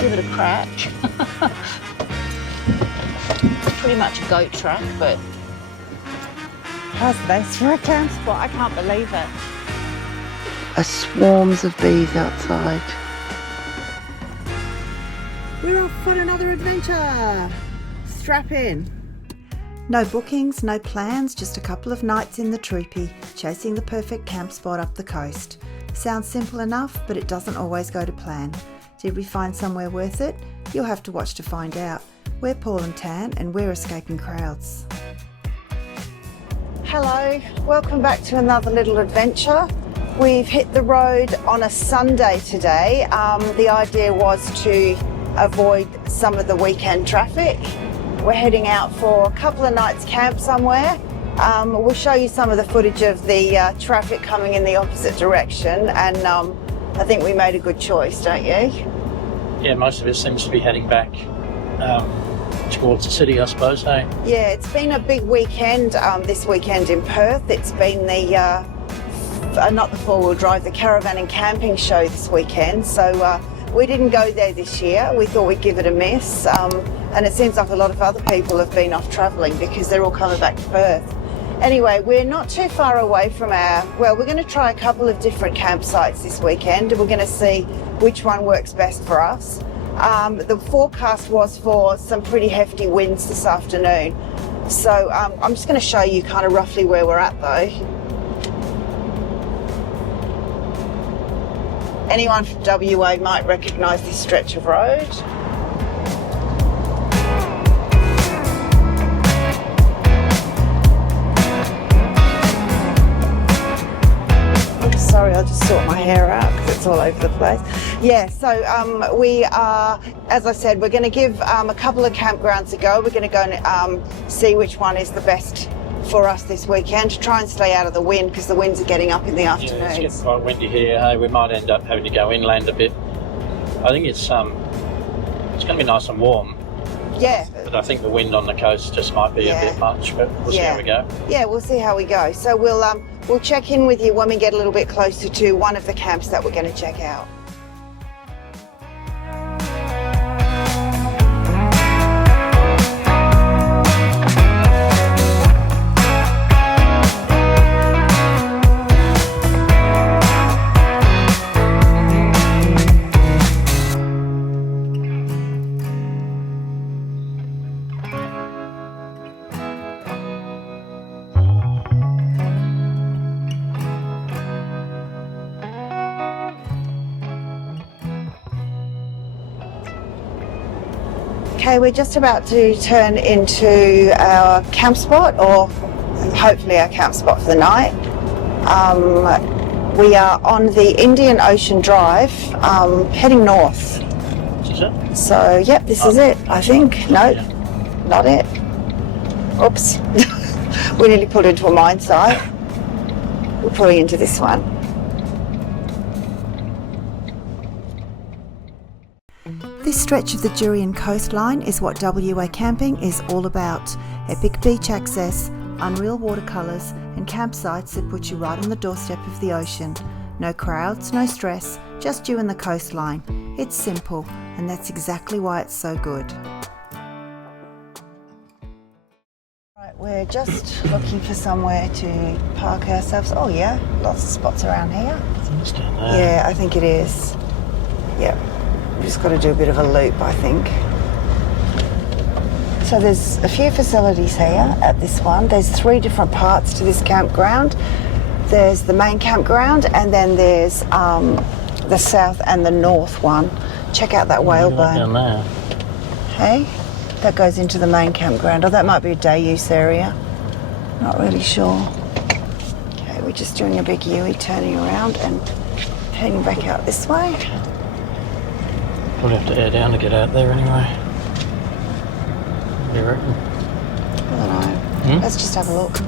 give it a crack. Pretty much a goat track, but how's this for a camp spot? I can't believe it. Swarms of bees outside. We're off on another adventure. Strap in. No bookings, no plans, just a couple of nights in the troopy, chasing the perfect camp spot up the coast. Sounds simple enough, but it doesn't always go to plan. Did we find somewhere worth it? You'll have to watch to find out. We're Paul and Tan, and we're escaping crowds. Hello, welcome back to another little adventure. We've hit the road on a Sunday today. The idea was to avoid some of the weekend traffic. We're heading out for a couple of nights camp somewhere. We'll show you some of the footage of the traffic coming in the opposite direction, and I think we made a good choice, don't you? Yeah, most of it seems to be heading back towards the city, I suppose, hey? Yeah, it's been a big weekend this weekend in Perth. It's been the, not the four-wheel drive, the caravan and camping show this weekend. So we didn't go there this year. We thought we'd give it a miss. And it seems like a lot of other people have been off travelling because they're all coming back to Perth. Anyway, we're not too far away from we're going to try a couple of different campsites this weekend. We're going to see which one works best for us. The forecast was for some pretty hefty winds this afternoon. So I'm just going to show you kind of roughly where we're at though. Anyone from WA might recognise this stretch of road. Sorry, I'll just sort my hair out because it's all over the place. Yeah, so we are, as I said, we're going to give a couple of campgrounds a go. We're going to go and see which one is the best for us this weekend, to try and stay out of the wind because the winds are getting up in the afternoon. Yeah, it's getting quite windy here. Hey, we might end up having to go inland a bit. I think it's going to be nice and warm. Yeah. But I think the wind on the coast just might be a bit much, but we'll see how we go. Yeah, we'll see how we go. So we'll check in with you when we get a little bit closer to one of the camps that we're going to check out. Okay, we're just about to turn into our camp spot, or hopefully our camp spot for the night. We are on the Indian Ocean Drive, heading north. Is it? So, yep, this is it, I think. No, not it. Oops. We nearly pulled into a mine site. We're pulling into this one. This stretch of the Jurien Coastline is what WA camping is all about. Epic beach access, unreal watercolours and campsites that put you right on the doorstep of the ocean. No crowds, no stress, just you and the coastline. It's simple, and that's exactly why it's so good. Right, we're just looking for somewhere to park ourselves. Oh yeah, lots of spots around here. I think it's down there. Yeah, I think it is. Yep. We've just got to do a bit of a loop, I think. So there's a few facilities here at this one. There's 3 different parts to this campground. There's the main campground, and then there's the south and the north one. Check out that whalebone. Down there. Hey, that goes into the main campground. Oh, that might be a day use area. Not really sure. Okay, we're just doing a big U-turn, turning around and heading back out this way. Probably have to air down to get out there anyway. What do you reckon? I don't know. Let's just have a look.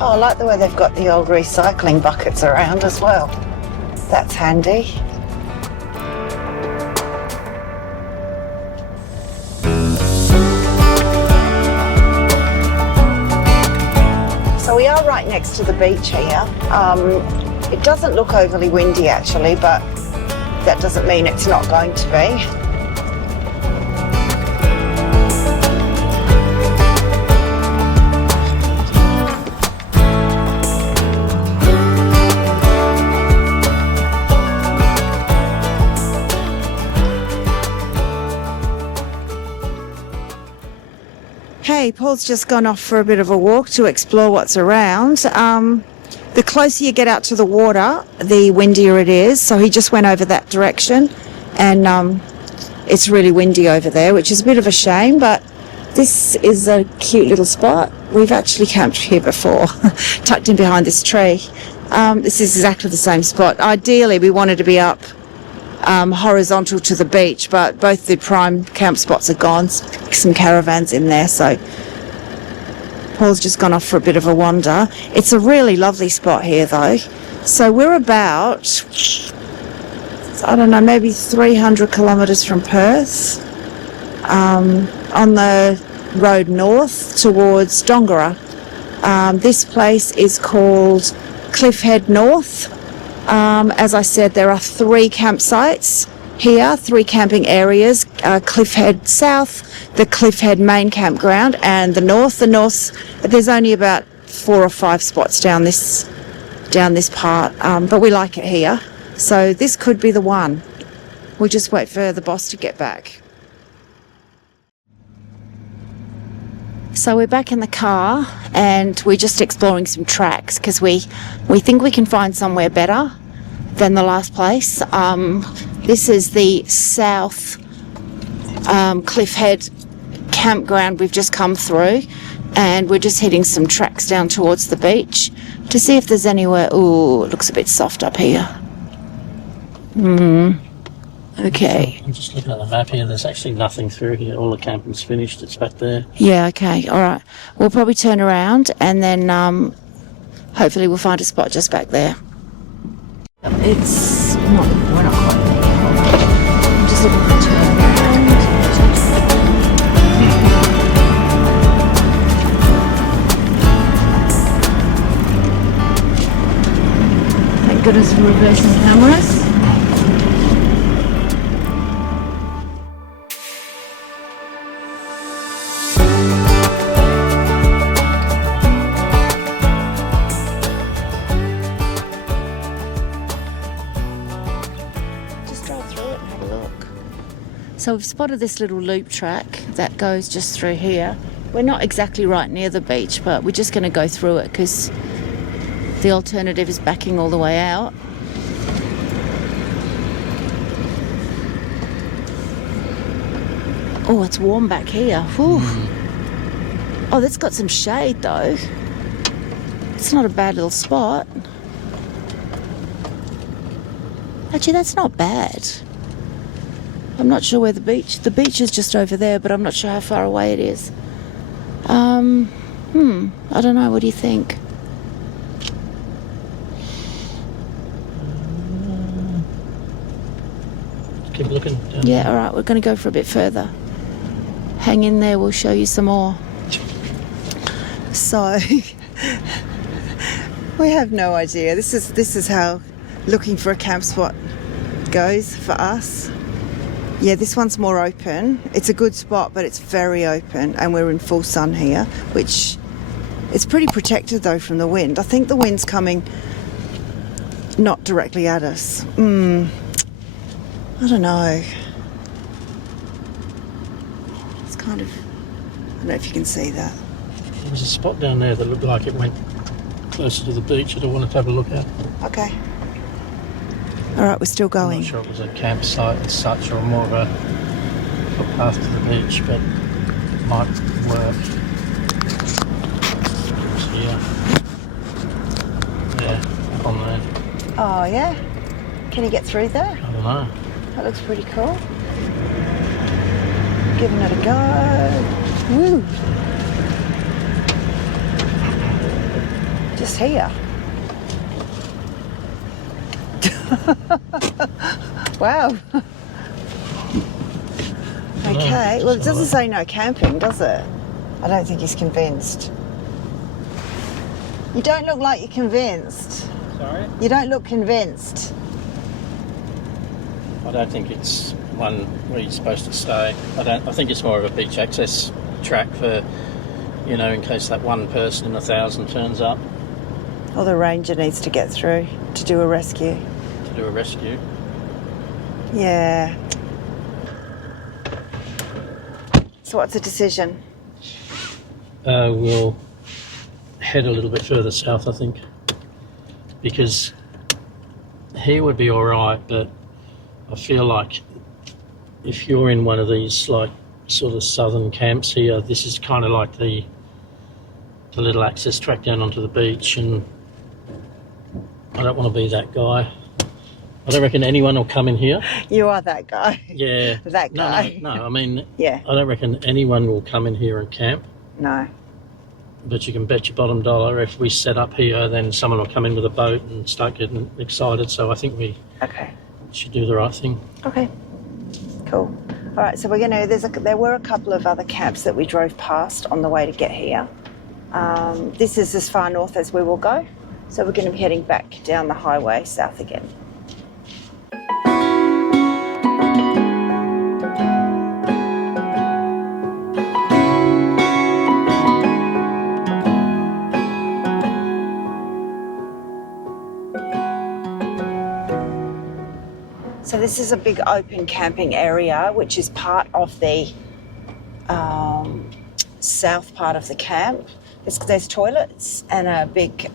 Oh, I like the way they've got the old recycling buckets around as well. That's handy. right next to the beach here. It doesn't look overly windy actually, but that doesn't mean it's not going to be. Hey, Paul's just gone off for a bit of a walk to explore what's around. The closer you get out to the water, the windier it is. So he just went over that direction, and it's really windy over there, which is a bit of a shame, but this is a cute little spot. We've actually camped here before, tucked in behind this tree. This is exactly the same spot. Ideally, we wanted to be up horizontal to the beach, but both the prime camp spots are gone. Some caravans in there, so Paul's just gone off for a bit of a wander. It's a really lovely spot here though. So we're about, I don't know, maybe 300 kilometres from Perth, on the road north towards Dongara. This place is called Cliffhead North. As I said, there are 3 campsites here, 3 camping areas, Cliffhead South, the Cliffhead main campground, and the north. The north, there's only about 4 or 5 spots down this part, but we like it here. So this could be the one. We'll just wait for the boss to get back. So we're back in the car and we're just exploring some tracks because we think we can find somewhere better than the last place. This is the South Cliffhead campground we've just come through, and we're just hitting some tracks down towards the beach to see if there's anywhere. Ooh, it looks a bit soft up here. Okay. I'm just looking at the map here. There's actually nothing through here. All the camping's finished. It's back there. Yeah, okay. All right. We'll probably turn around and then hopefully we'll find a spot just back there. It's not, we're not quite there. I'm just looking for a turn around. Thank goodness for reversing cameras. So we've spotted this little loop track that goes just through here. We're not exactly right near the beach, but we're just going to go through it because the alternative is backing all the way out. Oh, it's warm back here. Whew. Oh, that's got some shade though. It's not a bad little spot. Actually, that's not bad. I'm not sure where the beach is just over there, but I'm not sure how far away it is. I don't know, what do you think? Keep looking. Yeah, all right, we're going to go for a bit further. Hang in there, we'll show you some more. So, we have no idea. This is how looking for a camp spot goes for us. Yeah, this one's more open. It's a good spot, but it's very open, and we're in full sun here, which it's pretty protected though from the wind. I think the wind's coming not directly at us. I don't know. It's kind of, I don't know if you can see that. There was a spot down there that looked like it went closer to the beach that I wanted to have a look at. Okay. All right, we're still going. I'm not sure it was a campsite as such or more of a footpath to the beach, but it might work. So, yeah, up on there. Oh, yeah? Can you get through there? I don't know. That looks pretty cool. Giving it a go. Woo! Just here. Wow. Okay, well, it doesn't say no camping, does it? I don't think he's convinced. You don't look like you're convinced. Sorry? You don't look convinced. I don't think it's one where you're supposed to stay. I think it's more of a beach access track for, you know, in case that one person in 1,000 turns up. Or the ranger needs to get through to do a rescue. To do a rescue. Yeah. So what's the decision? We'll head a little bit further south, I think, because here would be all right, but I feel like if you're in one of these like sort of southern camps here, this is kind of like the little access track down onto the beach, and I don't want to be that guy. I don't reckon anyone will come in here. You are that guy. Yeah. That guy. No, I mean, Yeah. I don't reckon anyone will come in here and camp. No. But you can bet your bottom dollar if we set up here, then someone will come in with a boat and start getting excited. So I think we should do the right thing. Okay. Cool. All right, so we're going to, there were a couple of other camps that we drove past on the way to get here. This is as far north as we will go. So we're going to be heading back down the highway south again. So this is a big open camping area, which is part of the south part of the camp. There's toilets and a big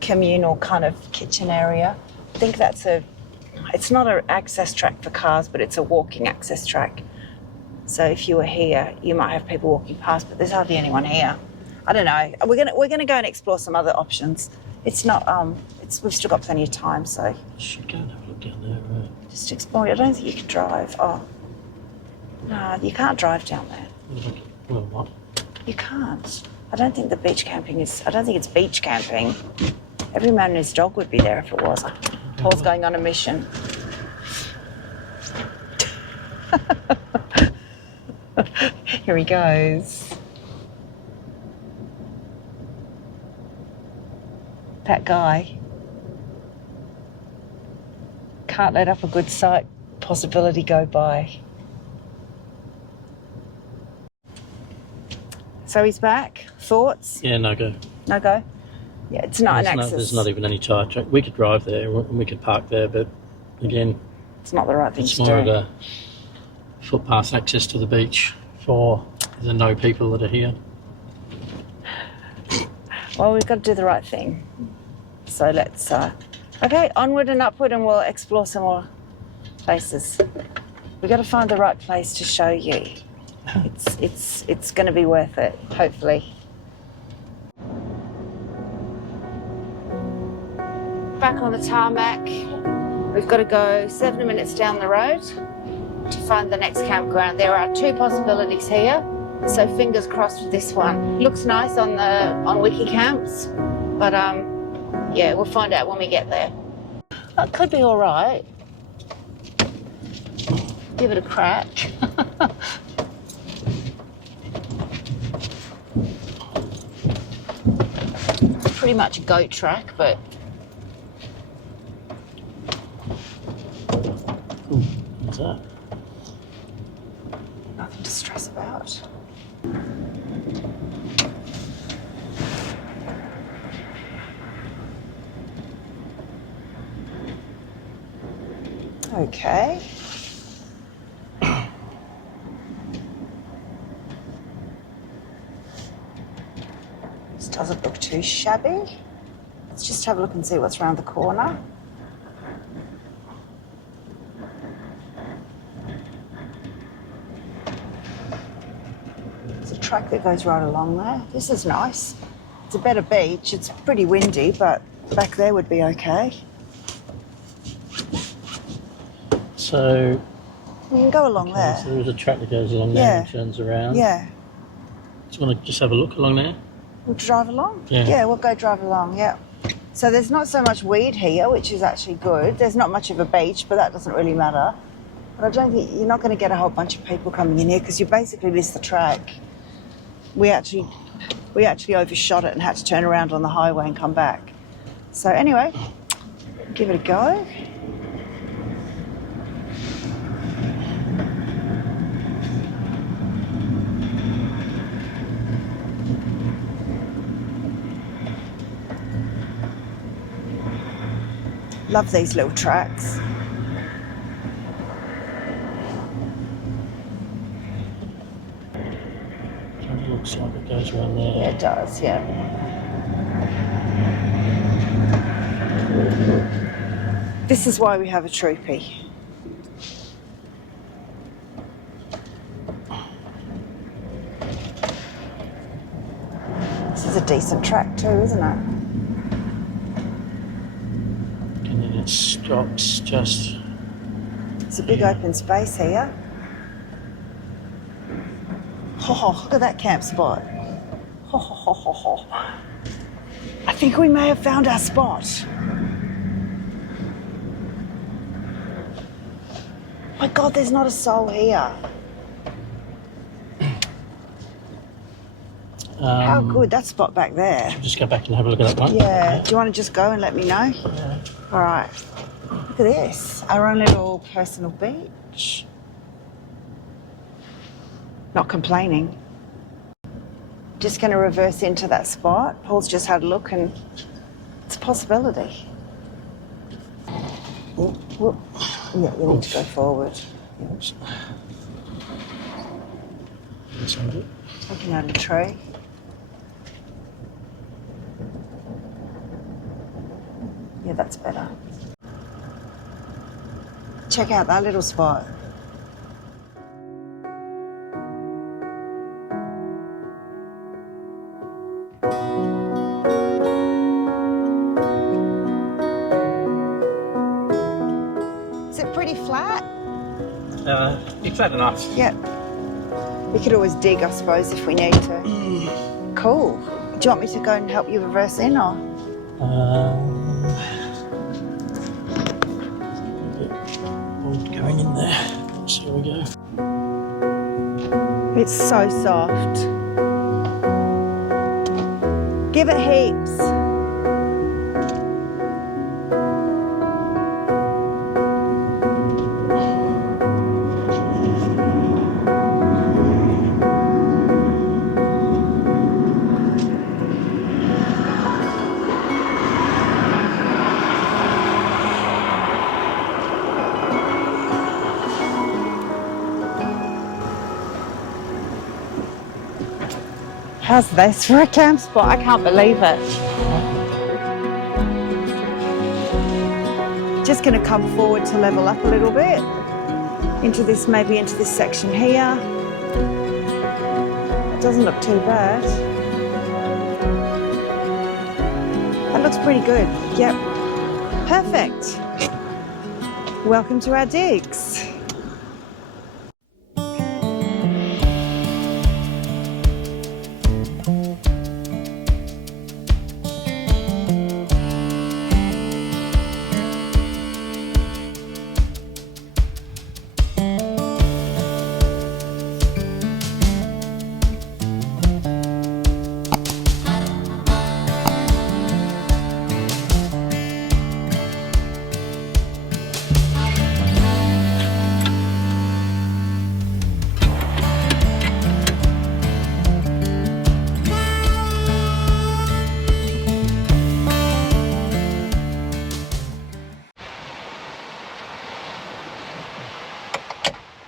communal kind of kitchen area. I think it's not an access track for cars, but it's a walking access track. So if you were here, you might have people walking past, but there's hardly anyone here. I don't know. We're gonna go and explore some other options. It's not. We've still got plenty of time, so. Should go and have a look down there, right? Just explore. I don't think you can drive. Oh, no, you can't drive down there. Well, what? You can't. I don't think the beach camping is. I don't think it's beach camping. Every man and his dog would be there if it was. Paul's going on a mission. Here he goes. That guy can't let up a good sight possibility go by. So he's back. Thoughts? Yeah, no go. No go? Yeah, it's not an access. There's not even any tire track. We could drive there and we could park there, but again, it's not the right thing to do. It's more of a footpath access to the beach for the no people that are here. Well, we've got to do the right thing. So let's, okay, onward and upward, and we'll explore some more places. We've got to find the right place to show you. It's going to be worth it, hopefully. Back on the tarmac. We've got to go 7 minutes down the road to find the next campground. There are 2 possibilities here. So fingers crossed for this one. Looks nice on Wiki Camps, but yeah, we'll find out when we get there. It could be all right. Give it a crack. Pretty much a goat track, but What's that? nothing to stress about. Okay. This doesn't look too shabby. Let's just have a look and see what's around the corner. There's a track that goes right along there. This is nice. It's a better beach. It's pretty windy, but back there would be okay. So We can go along there. So there's a track that goes along there and turns around. Yeah. Do you want to just have a look along there? We'll drive along? Yeah. We'll go drive along, yeah. So there's not so much weed here, which is actually good. There's not much of a beach, but that doesn't really matter. But I don't think you're not going to get a whole bunch of people coming in here because you basically miss the track. We actually We actually overshot it and had to turn around on the highway and come back. So anyway, give it a go. Love these little tracks. It looks like it goes around there. Yeah, it does, yeah. This is why we have a troopy. This is a decent track too, isn't it? And then it stops just... It's a big open space here. Oh, look at that camp spot. Oh. I think we may have found our spot. My God, there's not a soul here. How good, that spot back there. Just go back and have a look at that one. Yeah, do you want to just go and let me know? Yeah. All right, look at this, our own little personal beach. Not complaining. Just going to reverse into that spot. Paul's just had a look and it's a possibility. Whoop, whoop. Yeah, you need to go forward. Oops. That's not it. Taking out a tree. Yeah, that's better. Check out that little spot. Is it pretty flat? It's flat enough. Yep. We could always dig, I suppose, if we need to. Cool. Do you want me to go and help you reverse in, or? Going in there. So here we go. It's so soft. Give it heaps. How's this for a camp spot? I can't believe it. Just going to come forward to level up a little bit. Into this, maybe into this section here. It doesn't look too bad. That looks pretty good. Yep. Perfect. Welcome to our digs.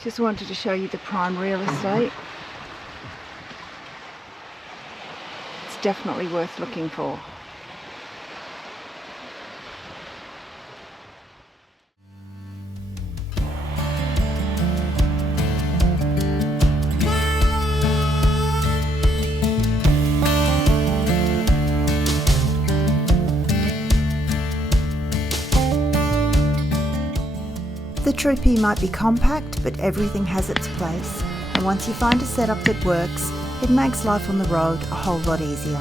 Just wanted to show you the prime real estate. It's definitely worth looking for. The Troopy might be compact, but everything has its place. And once you find a setup that works, it makes life on the road a whole lot easier.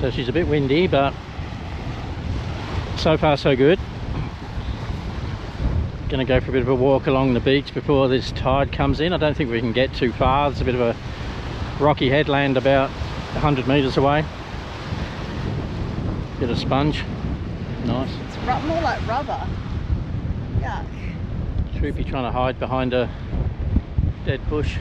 So she's a bit windy, but so far so good. Gonna go for a bit of a walk along the beach before this tide comes in. I don't think we can get too far. There's a bit of a rocky headland about 100 metres away. Bit of sponge. Nice. It's more like rubber. Yuck. Troopy trying to hide behind a dead bush.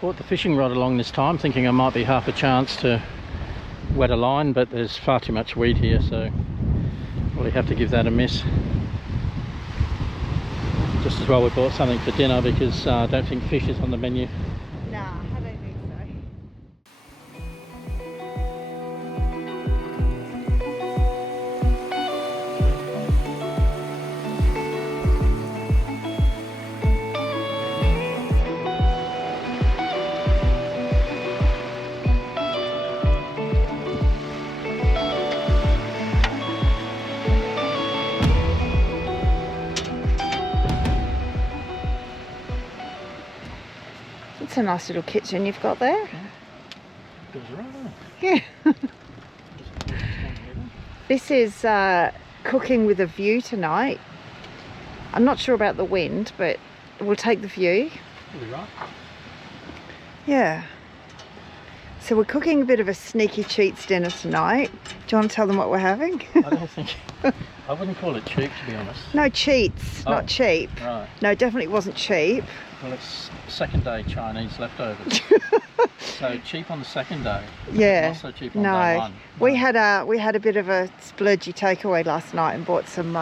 Brought the fishing rod along this time, thinking I might be half a chance to wet a line, but there's far too much weed here, so probably have to give that a miss. Just as well we bought something for dinner, because I don't think fish is on the menu. Nah, I don't think so. It's a nice little kitchen you've got there. Goes right on. Yeah. This is cooking with a view tonight. I'm not sure about the wind, but we'll take the view. Really right. Yeah. So we're cooking a bit of a sneaky cheats dinner tonight. Do you want to tell them what we're having? I don't think, I wouldn't call it cheap, to be honest. No, cheats, Oh, not cheap. Right. No, definitely wasn't cheap. Well, it's second day Chinese leftovers. So cheap on the second day. Yeah. Not so cheap on day No, one. we had a bit of a splurgy takeaway last night and bought some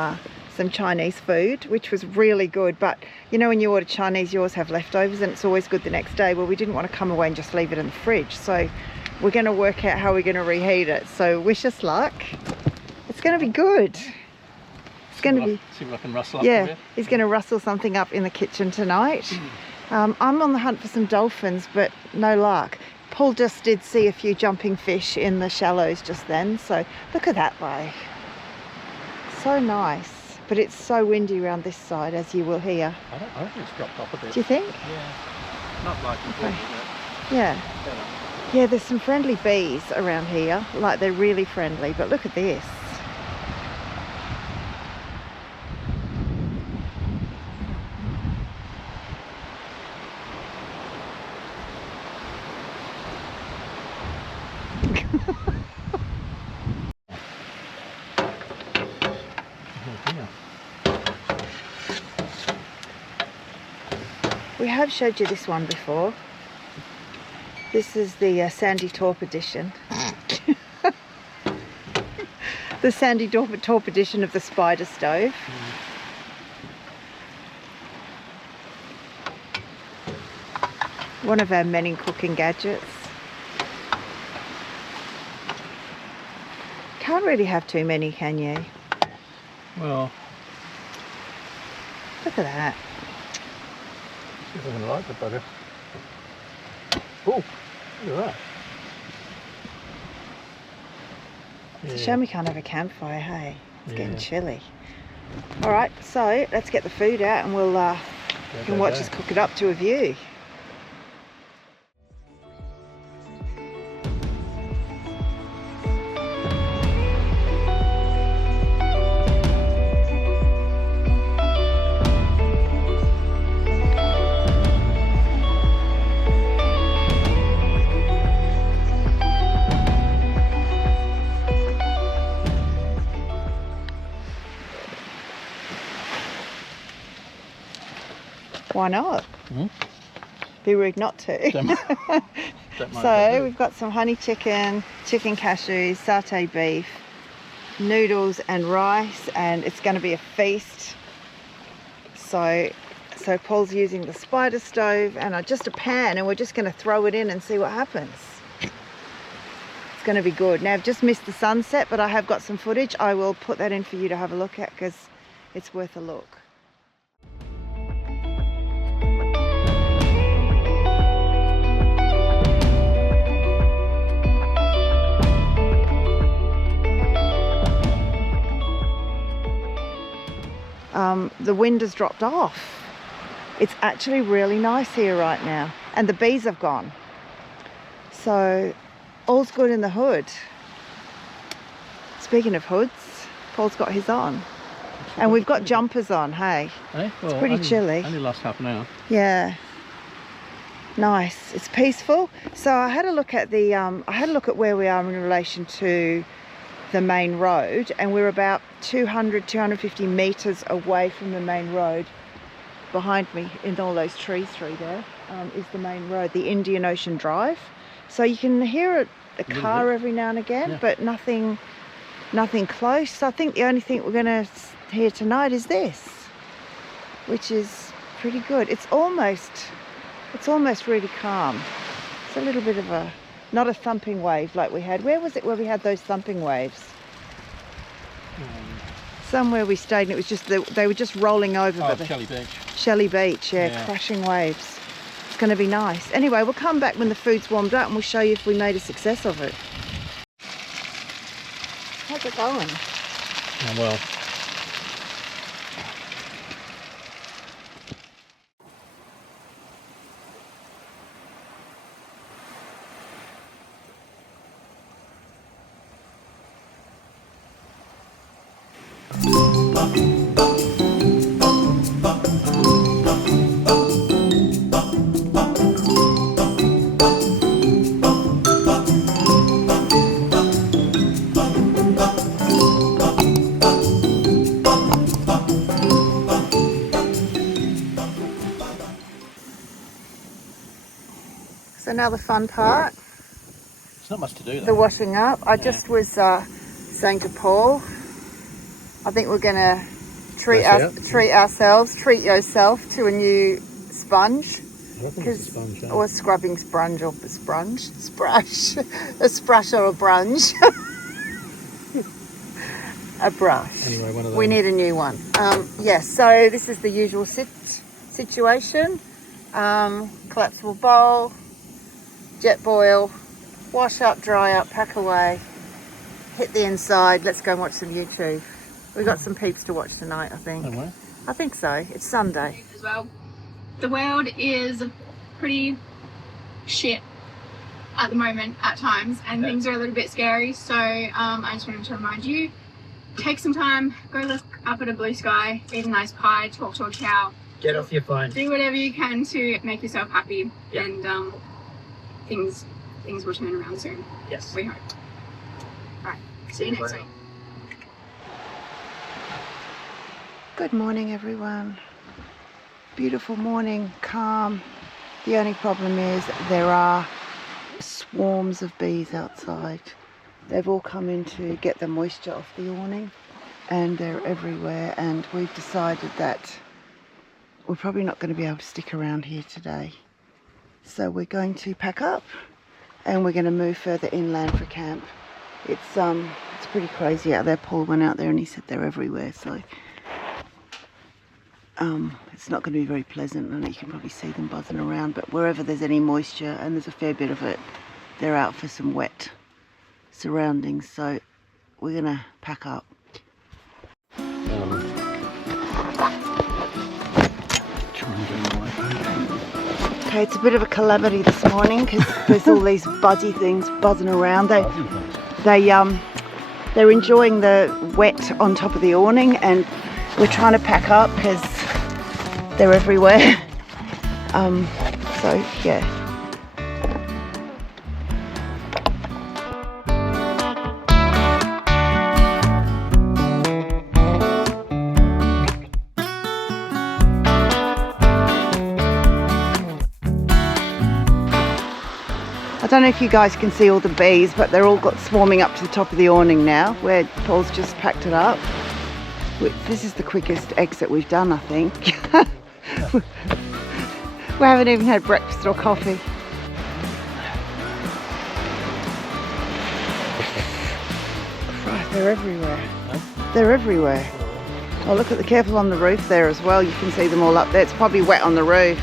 Chinese food, which was really good. But you know, when you order Chinese, you always have leftovers, and it's always good the next day. Well, we didn't want to come away and just leave it in the fridge, so we're going to work out how we're going to reheat it. So wish us luck. It's going to be good. It's going to be. See if I can rustle up a Yeah, bit. he's going to rustle something up in the kitchen tonight. I'm on the hunt for some dolphins, but no luck. Paul just did see a few jumping fish in the shallows just then, so look at that way. So nice, but it's so windy around this side, as you will hear. I think it's dropped off a bit. Do you think? Yeah. Not like before, Okay. Yeah. Yeah, there's some friendly bees around here, like they're really friendly, but look at this. have showed you this one before. This is the Sandy Torp edition. The Sandy Torp edition of the spider stove. One of our many cooking gadgets. Can't really have too many, can you? Well, Look at that. see if I can light the bugger. Oh, look at that. It's a Yeah. shame we can't have a campfire, hey? It's getting Yeah. chilly. Alright, so let's get the food out and we'll you can watch us cook it up to a view. Why not? Be rude not to. Don't mind if I So do. we've got some honey chicken, chicken cashews, satay beef, noodles and rice, and it's going to be a feast. So Paul's using the spider stove and just a pan, and we're just going to throw it in and see what happens. It's going to be good. Now I've just missed the sunset, but I have got some footage. I will put that in for you to have a look at because it's worth a look. The wind has dropped off. It's actually really nice here right now, and the bees have gone. So all's good in the hood. Speaking of hoods, Paul's got his on. And we've got jumpers on, hey? Eh? Well, pretty only, chilly. Only last half an hour. Yeah. Nice. It's peaceful. So I had a look at where we are in relation to the main road, and we're about 250 meters away from the main road. Behind me, in all those trees through there, is the main road, the Indian Ocean Drive. So you can hear a car every now and again, yeah. but nothing close. So I think the only thing we're going to hear tonight is this, which is pretty good. It's almost really calm. It's a little bit of a, not a thumping wave like we had. Where was it where we had those thumping waves? Somewhere we stayed and it was just, they were just rolling over. Oh, but Shelley Beach. Shelley Beach, yeah, Yeah. crashing waves. It's going to be nice. Anyway, we'll come back when the food's warmed up and we'll show you if we made a success of it. How's it going? Oh, well. So now the fun part, It's not much to do the though. washing up. I just was saying to Paul, I think we're going to treat yourself to a new sponge. I reckon it's a sponge, Or a scrubbing sponge or a sprush, a sprush or a brunch. A brush. Anyway, one of those. We need a new one. Yes, so this is the usual situation. Collapsible bowl, jet boil, wash up, dry up, pack away, hit the inside. Let's go and watch some YouTube. We've got some peeps to watch tonight, I think. No way. I think so. It's Sunday. As well. The world is pretty shit at the moment at times, and things are a little bit scary, so I just wanted to remind you, take some time, go look up at a blue sky, eat a nice pie, talk to a cow, Get off your phone. do whatever you can to make yourself happy, Yeah. and things will turn around soon, Yes. we hope. Alright, see you next week. Good morning, everyone. Beautiful morning, calm. The only problem is there are swarms of bees outside. They've all come in to get the moisture off the awning and they're everywhere, and we've decided that we're probably not going to be able to stick around here today. So we're going to pack up and we're going to move further inland for camp. It's pretty crazy out there. Paul went out there and he said they're everywhere, so it's not going to be very pleasant, and you can probably see them buzzing around, but wherever there's any moisture, and there's a fair bit of it, they're out for some wet surroundings. So we're going to pack up. Okay, it's a bit of a calamity this morning because there's all these buzzy things buzzing around. They're enjoying the wet on top of the awning, and we're trying to pack up because they're everywhere. So yeah. I don't know if you guys can see all the bees, but they're all got swarming up to the top of the awning now, where Paul's just packed it up. This is the quickest exit we've done, I think. We haven't even had breakfast or coffee. Right, they're everywhere. They're everywhere. Oh, look at the careful on the roof there as well. You can see them all up there. It's probably wet on the roof.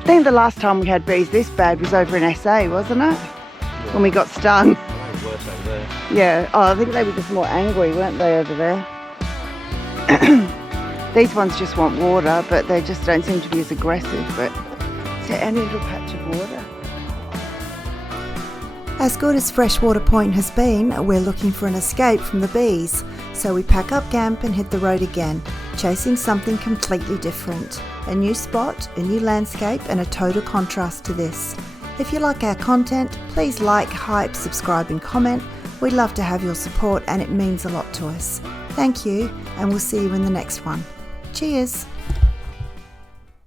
I think the last time we had bees this bad was over in SA, wasn't it? Yeah. When we got stung. Worse over there. Yeah, oh, I think they were just more angry, weren't they, over there? These ones just want water, but they just don't seem to be as aggressive. But is there any little patch of water? As good as Freshwater Point has been, we're looking for an escape from the bees. So we pack up camp and hit the road again, chasing something completely different. A new spot, a new landscape, and a total contrast to this. If you like our content, please like, hype, subscribe and comment. We'd love to have your support and it means a lot to us. Thank you, and we'll see you in the next one. Cheers!